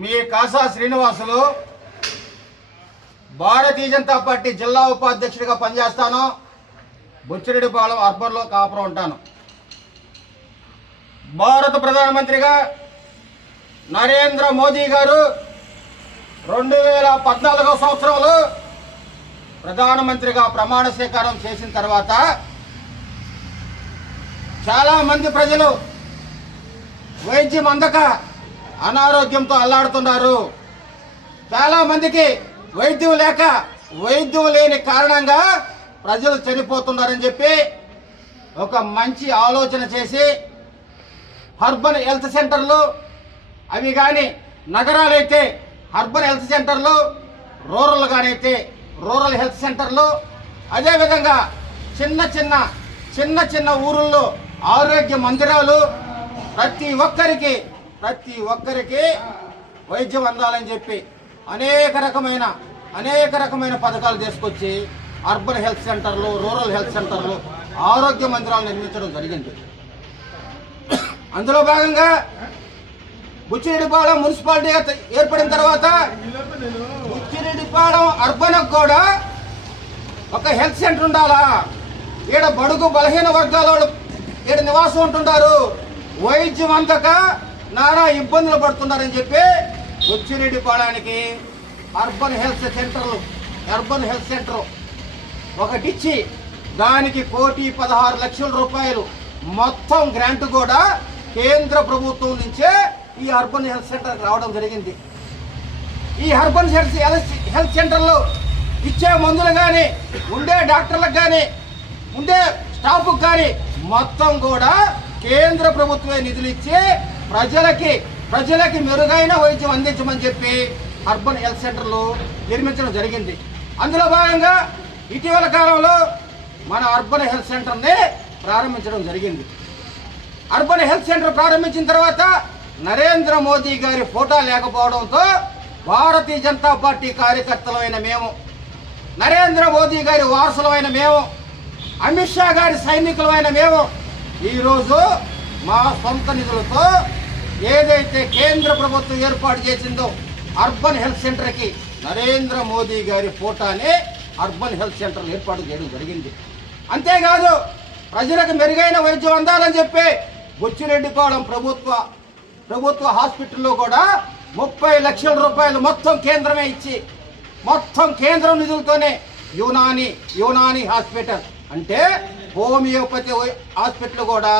మీ Kasa Srinivasulu Bharatiya Janata party జిల్లా ఉపాధ్యక్షుడిగా పనిచేస్తాను. బుచ్చిరెడ్డిపాలెం అర్బన్లో కాపురం ఉంటాను. భారత ప్రధానమంత్రిగా నరేంద్ర మోదీ గారు 2014 సంవత్సరంలో ప్రధానమంత్రిగా ప్రమాణ స్వీకారం చేసిన తర్వాత చాలామంది ప్రజలు వైద్యం అందక అనారోగ్యంతో అల్లాడుతున్నారు. చాలామందికి వైద్యం లేని కారణంగా ప్రజలు చనిపోతున్నారని చెప్పి ఒక మంచి ఆలోచన చేసి అర్బన్ హెల్త్ సెంటర్లు, అవి కానీ నగరాలైతే అర్బన్ హెల్త్ సెంటర్లు, రూరల్ గానైతే రూరల్ హెల్త్ సెంటర్లు, అదేవిధంగా చిన్న చిన్న ఊరుల్లో ఆరోగ్య మందిరాలు, ప్రతి ఒక్కరికి వైద్యం అందాలని చెప్పి అనేక రకమైన పథకాలు తీసుకొచ్చి అర్బన్ హెల్త్ సెంటర్లు, రూరల్ హెల్త్ సెంటర్లు, ఆరోగ్య మందిరాలు నిర్మించడం జరిగింది. అందులో భాగంగా బుచ్చిరెడ్డిపాలెం మున్సిపాలిటీగా ఏర్పడిన తర్వాత బుచ్చిరెడ్డిపాలెం అర్బన్ కూడా ఒక హెల్త్ సెంటర్ ఉండాలా. ఈడ బడుగు బలహీన వర్గాల వాళ్ళు ఈడ నివాసం ఉంటుంటారు. వైద్యం అందక నానా ఇబ్బందులు పడుతున్నారని చెప్పి బుచ్చిరెడ్డిపాలెనికి అర్బన్ హెల్త్ సెంటర్ ఒకటిచ్చి దానికి 1,16,00,000 రూపాయలు మొత్తం గ్రాంట్ కూడా కేంద్ర ప్రభుత్వం నుంచే ఈ అర్బన్ హెల్త్ సెంటర్కి రావడం జరిగింది. ఈ అర్బన్ హెల్త్ సెంటర్లో ఇచ్చే మందులు కానీ, ఉండే డాక్టర్లకు కానీ, ఉండే స్టాఫ్కి కానీ మొత్తం కూడా కేంద్ర ప్రభుత్వమే నిధులు ఇచ్చి ప్రజలకి మెరుగైన వైద్యం అందించమని చెప్పి అర్బన్ హెల్త్ సెంటర్లు నిర్మించడం జరిగింది. అందులో భాగంగా ఇటీవల కాలంలో మన అర్బన్ హెల్త్ సెంటర్ని ప్రారంభించడం జరిగింది. అర్బన్ హెల్త్ సెంటర్ ప్రారంభించిన తర్వాత నరేంద్ర మోదీ గారి ఫోటో లేకపోవడంతో భారతీయ జనతా పార్టీ కార్యకర్తలమైన మేము, నరేంద్ర మోదీ గారి వారసులమైన మేము, అమిత్ షా గారి సైనికులమైన మేము ఈరోజు మా సొంత నిధులతో ఏదైతే కేంద్ర ప్రభుత్వం ఏర్పాటు చేసిందో అర్బన్ హెల్త్ సెంటర్కి నరేంద్ర మోదీ గారి ఫోటోని అర్బన్ హెల్త్ సెంటర్ ఏర్పాటు చేయడం జరిగింది. అంతేకాదు ప్రజలకు మెరుగైన వైద్యం అందాలని చెప్పి బుచ్చిరెడ్డిపాలెం ప్రభుత్వ హాస్పిటల్లో కూడా 30 లక్షల రూపాయలు మొత్తం కేంద్రమే ఇచ్చి, మొత్తం కేంద్రం నిధులతోనే యునాని హాస్పిటల్ అంటే హోమియోపతి హాస్పిటల్ కూడా